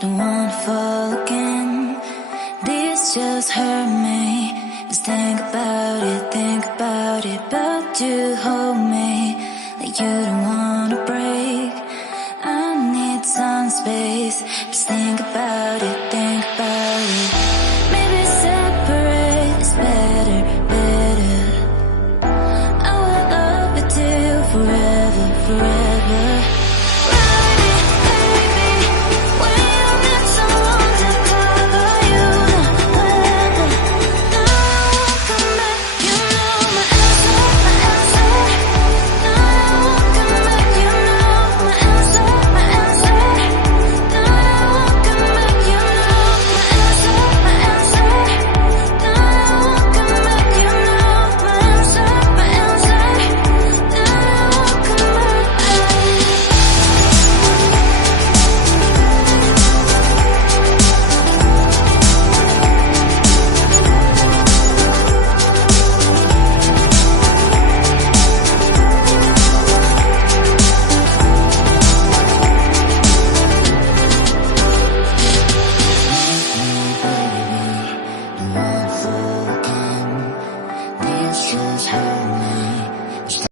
don't wanna fall again. This just hurt me. Just think about it, but you hold me like you don't wanna break. I need some space. Just think about